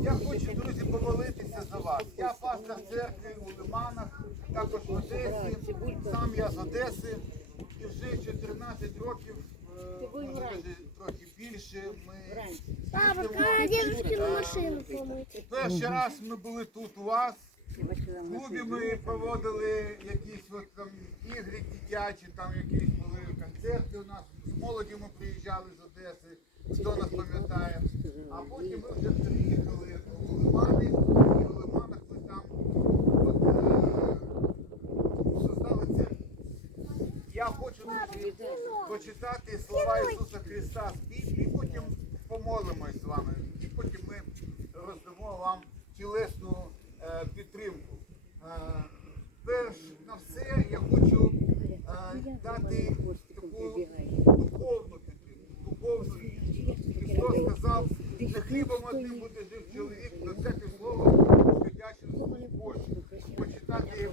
Я хочу, друзі, помолитися за вас. Я пастор церкви у Лиманах, також в Одесі. Сам я з Одеси. І вже 14 років, е, наразі трохи більше, ми машину Перший раз ми були тут у вас. В клубі ми проводили якісь от там ігри дитячі, там якісь були концерти у нас. З молоді ми приїжджали з Одеси. Хто нас ми вже приїхали у Лимани, і в Лиманах ми там. Я хочу почитати слова Ісуса Христа з Біблії, потім помолимось з вами, і потім ми роздамо вам тілесну е, підтримку. Е, перш на все я хочу е, дати За хлібом одним буде жив чоловік, на це післово, святячим Божі Почитати